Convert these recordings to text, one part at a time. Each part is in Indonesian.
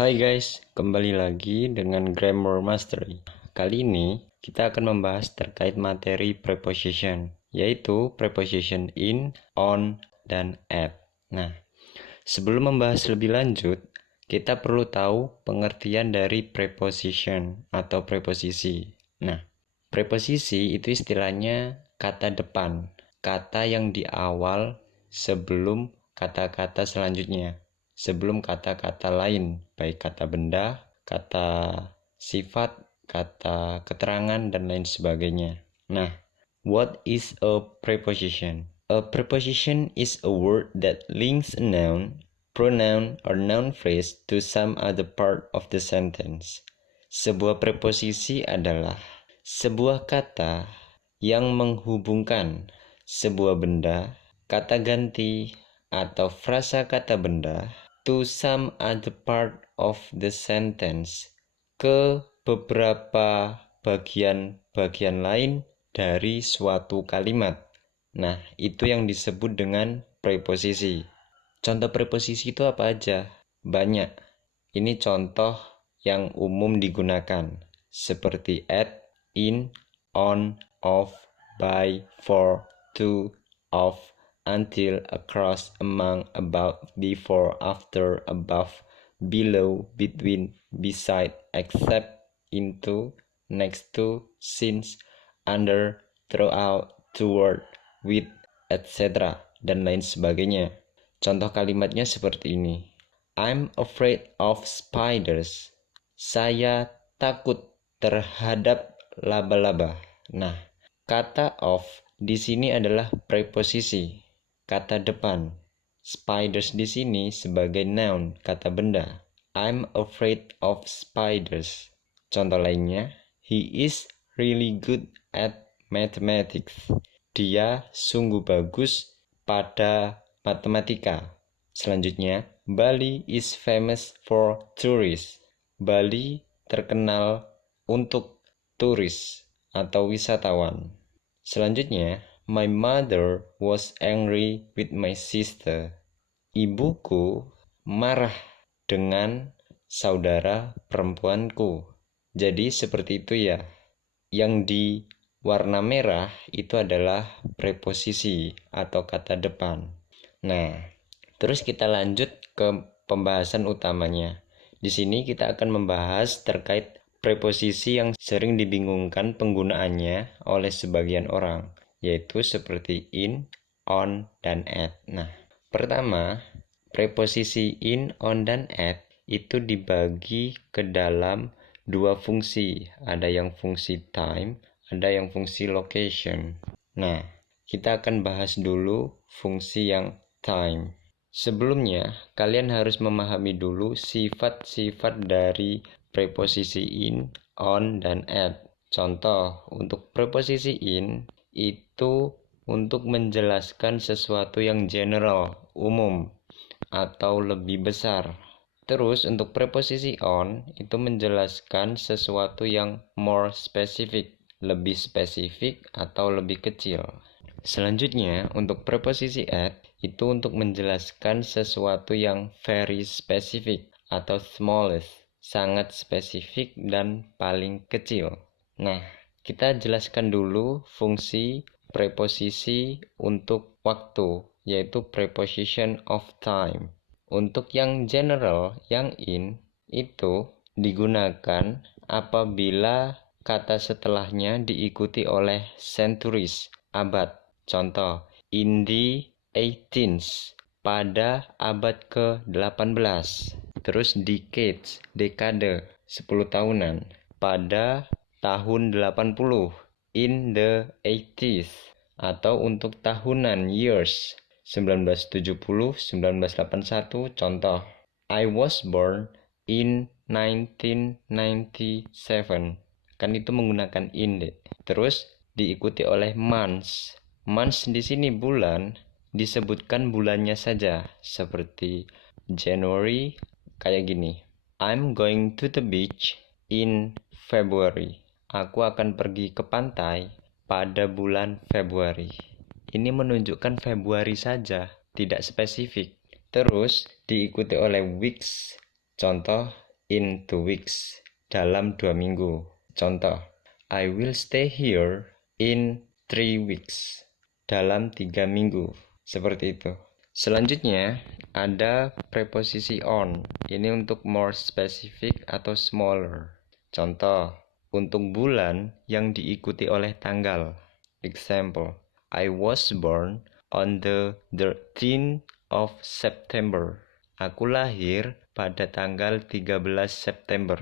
Hai guys, kembali lagi dengan Grammar Mastery. Kali ini kita akan membahas terkait materi preposition, yaitu preposition in, on, dan at. Nah, sebelum membahas lebih lanjut, kita perlu tahu pengertian dari preposition atau preposisi. Nah, preposisi itu istilahnya kata depan, kata yang di awal sebelum kata-kata selanjutnya, sebelum kata-kata lain, baik kata benda, kata sifat, kata keterangan, dan lain sebagainya. Nah, what is a preposition? A preposition is a word that links a noun, pronoun, or noun phrase to some other part of the sentence. Sebuah preposisi adalah sebuah kata yang menghubungkan sebuah benda, kata ganti, atau frasa kata benda to some other part of the sentence, ke beberapa bagian-bagian lain dari suatu kalimat. Nah, itu yang disebut dengan preposisi. Contoh preposisi itu apa aja? Banyak. Ini contoh yang umum digunakan, seperti at, in, on, of, by, for, to, of, until, across, among, about, before, after, above, below, between, beside, except, into, next to, since, under, throughout, toward, with, etc., dan lain sebagainya. Contoh kalimatnya seperti ini. I'm afraid of spiders. Saya takut terhadap laba-laba. Nah, kata of di sini adalah preposisi, kata depan. Spiders di sini sebagai noun, kata benda. I'm afraid of spiders. Contoh lainnya, he is really good at mathematics. Dia sungguh bagus pada matematika. Selanjutnya, Bali is famous for tourists. Bali terkenal untuk turis atau wisatawan. Selanjutnya, my mother was angry with my sister. Ibuku marah dengan saudara perempuanku. Jadi seperti itu ya. Yang di warna merah itu adalah preposisi atau kata depan. Nah, terus kita lanjut ke pembahasan utamanya. Di sini kita akan membahas terkait preposisi yang sering dibingungkan penggunaannya oleh sebagian orang, yaitu seperti in, on, dan at. Nah, pertama, preposisi in, on, dan at itu dibagi ke dalam dua fungsi. Ada yang fungsi time, ada yang fungsi location. Nah, kita akan bahas dulu fungsi yang time. Sebelumnya, kalian harus memahami dulu sifat-sifat dari preposisi in, on, dan at. Contoh, untuk preposisi in, itu untuk menjelaskan sesuatu yang general, umum, atau lebih besar. Terus untuk preposisi on, itu menjelaskan sesuatu yang more specific, lebih spesifik atau lebih kecil. Selanjutnya, untuk preposisi at, itu untuk menjelaskan sesuatu yang very specific atau smallest, sangat spesifik dan paling kecil. Nah, kita jelaskan dulu fungsi preposisi untuk waktu, yaitu preposition of time. Untuk yang general, yang in, itu digunakan apabila kata setelahnya diikuti oleh centuries, abad. Contoh, in the 18th, pada abad ke-18. Terus decades, dekade, 10 tahunan, pada tahun 80, in the 80th, atau untuk tahunan, years, 1970, 1981, contoh. I was born in 1997. Kan itu menggunakan in deh. Terus diikuti oleh months. Months di sini bulan, disebutkan bulannya saja, seperti January kayak gini. I'm going to the beach in February. Aku akan pergi ke pantai pada bulan Februari. Ini menunjukkan Februari saja, tidak spesifik. Terus diikuti oleh weeks. Contoh, in 2 weeks, dalam 2 minggu. Contoh, I will stay here in 3 weeks, dalam 3 minggu. Seperti itu. Selanjutnya, ada preposisi on. Ini untuk more specific atau smaller. Contoh, untuk bulan yang diikuti oleh tanggal. Example, I was born on the 13th of September. Aku lahir pada tanggal 13 September.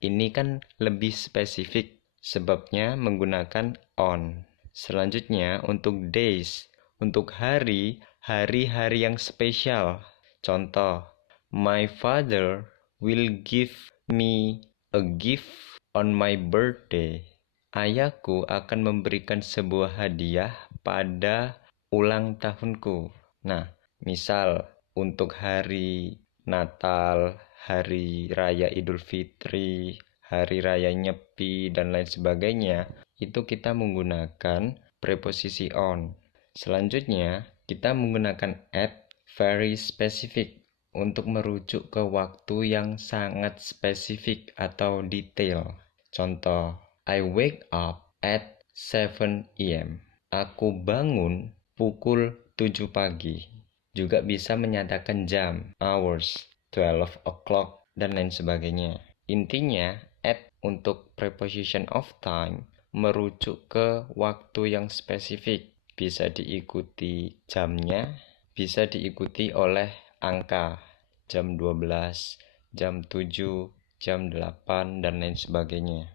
Ini kan lebih spesifik, sebabnya menggunakan on. Selanjutnya untuk days, untuk hari-hari yang spesial. Contoh, my father will give me a gift on my birthday. Ayahku akan memberikan sebuah hadiah pada ulang tahunku. Nah, misal untuk hari Natal, hari raya Idul Fitri, hari raya Nyepi, dan lain sebagainya, itu kita menggunakan preposisi on. Selanjutnya, kita menggunakan at very specific untuk merujuk ke waktu yang sangat spesifik atau detail. Contoh, I wake up at 7 a.m. Aku bangun pukul 7 pagi. Juga bisa menyatakan jam, hours, 12 o'clock, dan lain sebagainya. Intinya, at untuk preposition of time merujuk ke waktu yang spesifik. Bisa diikuti jamnya, bisa diikuti oleh angka, jam 12, jam 7, jam 8, dan lain sebagainya.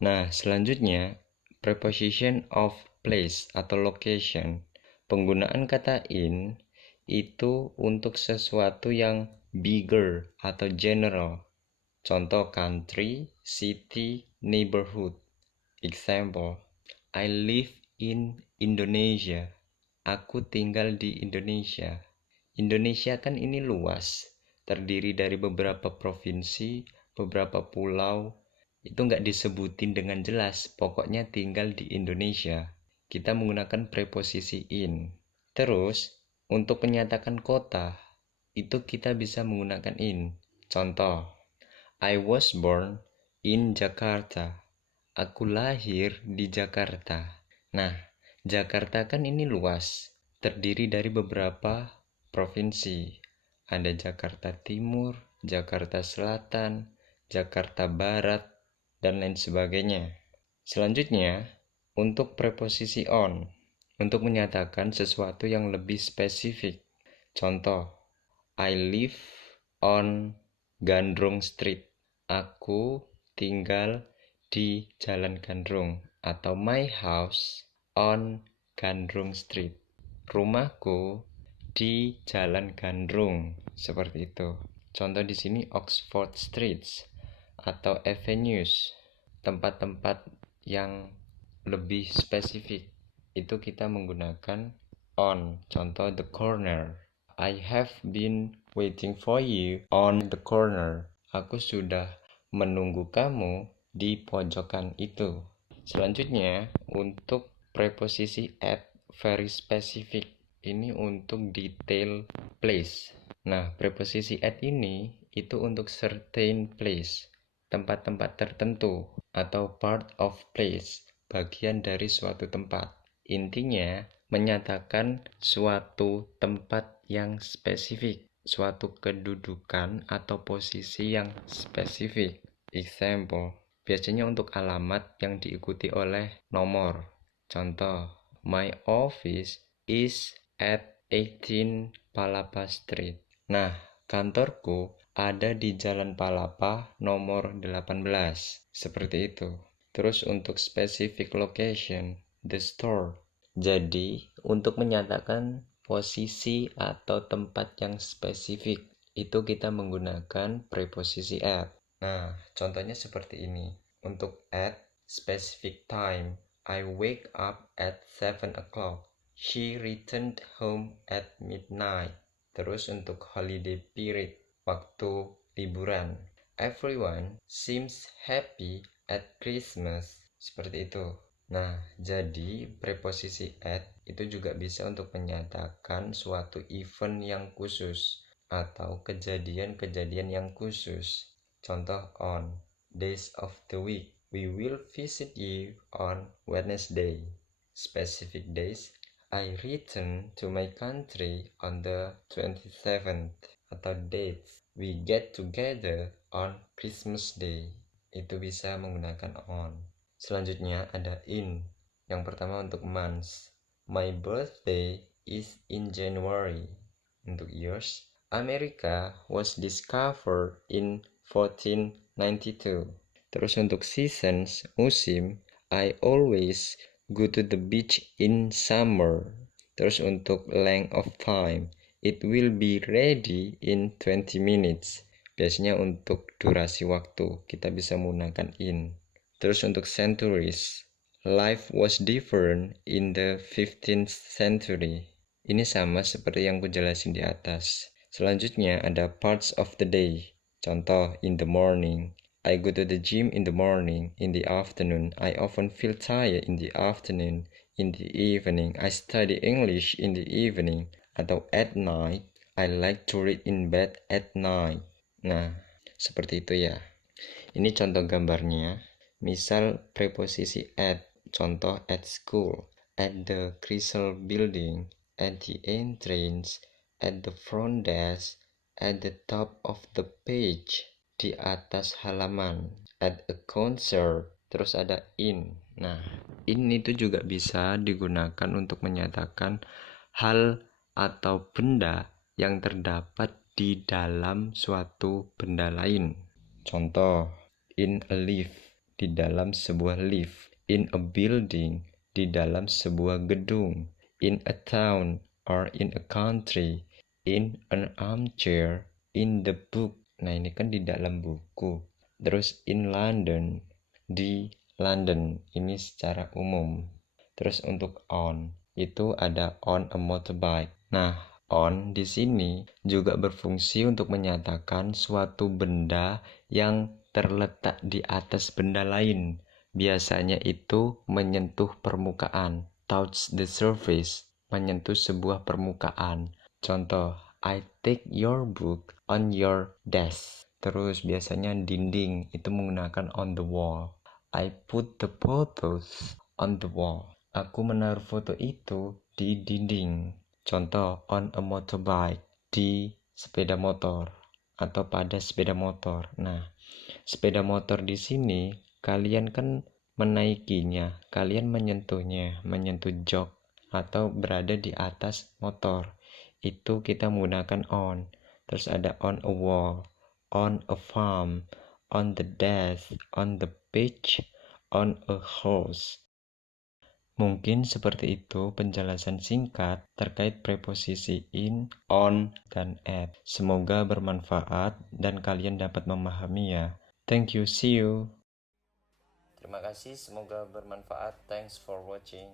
Nah, selanjutnya, preposition of place atau location. Penggunaan kata in itu untuk sesuatu yang bigger atau general. Contoh country, city, neighborhood. Example, I live in Indonesia. Aku tinggal di Indonesia. Indonesia kan ini luas, terdiri dari beberapa provinsi, beberapa pulau. Itu nggak disebutin dengan jelas, pokoknya tinggal di Indonesia. Kita menggunakan preposisi in. Terus, untuk menyatakan kota, itu kita bisa menggunakan in. Contoh, I was born in Jakarta. Aku lahir di Jakarta. Nah, Jakarta kan ini luas, terdiri dari beberapa provinsi. Ada Jakarta Timur, Jakarta Selatan, Jakarta Barat, dan lain sebagainya. Selanjutnya, untuk preposisi on, untuk menyatakan sesuatu yang lebih spesifik. Contoh, I live on Gandrung Street. Aku tinggal di Jalan Gandrung. Atau my house on Gandrung Street. Rumahku di Jalan Gandrung. Seperti itu. Contoh di sini Oxford Streets atau avenues, tempat-tempat yang lebih spesifik. Itu kita menggunakan on. Contoh the corner. I have been waiting for you on the corner. Aku sudah menunggu kamu di pojokan itu. Selanjutnya, untuk preposisi at very specific. Ini untuk detail place. Nah, preposisi at ini itu untuk certain place, tempat-tempat tertentu, atau part of place, bagian dari suatu tempat. Intinya, menyatakan suatu tempat yang spesifik, suatu kedudukan atau posisi yang spesifik. Example, biasanya untuk alamat yang diikuti oleh nomor. Contoh, my office is at 18 Palapa Street. Nah, kantorku ada di Jalan Palapa nomor 18. Seperti itu. Terus untuk specific location, the store. Jadi, untuk menyatakan posisi atau tempat yang spesifik, itu kita menggunakan preposisi at. Nah, contohnya seperti ini. Untuk at specific time, I wake up at 7 o'clock. She returned home at midnight. Terus untuk holiday period, waktu liburan. Everyone seems happy at Christmas. Seperti itu. Nah, jadi preposisi at itu juga bisa untuk menyatakan suatu event yang khusus atau kejadian-kejadian yang khusus. Contoh on. Days of the week. We will visit you on Wednesday. Specific days. I return to my country on the 27th. Atau dates. We get together on Christmas Day. Itu bisa menggunakan on. Selanjutnya ada in. Yang pertama untuk months. My birthday is in January. Untuk years. America was discovered in 1492. Terus untuk seasons, musim, I always go to the beach in summer. Terus untuk length of time, it will be ready in 20 minutes. Biasanya untuk durasi waktu, kita bisa menggunakan in. Terus untuk centuries, life was different in the 15th century. Ini sama seperti yang kujelasin di atas. Selanjutnya ada parts of the day. Contoh, in the morning. I go to the gym in the morning. In the afternoon, I often feel tired in the afternoon. In the evening, I study English in the evening. Atau at night, I like to read in bed at night. Nah, seperti itu ya. Ini contoh gambarnya. Misal preposisi at. Contoh at school. At the Crystal Building. At the entrance. At the front desk. At the top of the page. Di atas halaman. At a concert. Terus ada in. Nah, in itu juga bisa digunakan untuk menyatakan hal atau benda yang terdapat di dalam suatu benda lain. Contoh, in a lift, di dalam sebuah lift. In a building, di dalam sebuah gedung. In a town or in a country. In an armchair, in the book. Nah, ini kan di dalam buku. Terus in London, di London. Ini secara umum. Terus untuk on, itu ada on a motorbike. Nah, on di sini juga berfungsi untuk menyatakan suatu benda yang terletak di atas benda lain. Biasanya itu menyentuh permukaan. Touch the surface, menyentuh sebuah permukaan. Contoh, I take your book on your desk. Terus biasanya dinding itu menggunakan on the wall. I put the photos on the wall. Aku menaruh foto itu di dinding. Contoh, on a motorbike, di sepeda motor atau pada sepeda motor. Nah, sepeda motor di sini kalian kan menaikinya, kalian menyentuhnya, menyentuh jok atau berada di atas motor. Itu kita menggunakan on. Terus ada on a wall, on a farm, on the desk, on the beach, on a horse. Mungkin seperti itu penjelasan singkat terkait preposisi in, on, dan at. Semoga bermanfaat dan kalian dapat memahami ya. Thank you, see you. Terima kasih, semoga bermanfaat. Thanks for watching.